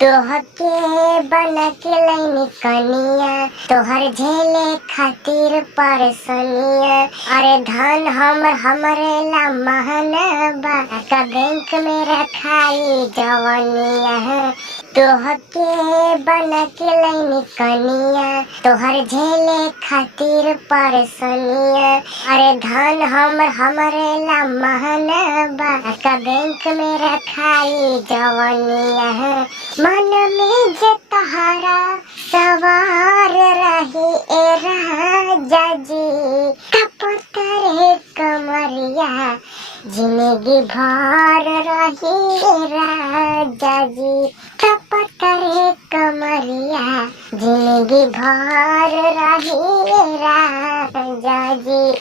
तोहके बना के लैनी कनिया, तोहर झेले खातिर परसनिया। अरे धन हमरे ला महना बा, का बैंक में रखाई जवनिया। तोहके बना के लैनी कनिया, तोहर झेले खातिर परसनिया। अरे धन हमरे ला महना बा, का बैंक में रखाई जवनिया। मन में जे तहारा सवार रही ए राजा जी, कपतरे कमरिया जिंदगी भर रही ए राजा जी। कपतरे कमरिया जिंदगी भर रही ए राजा जी।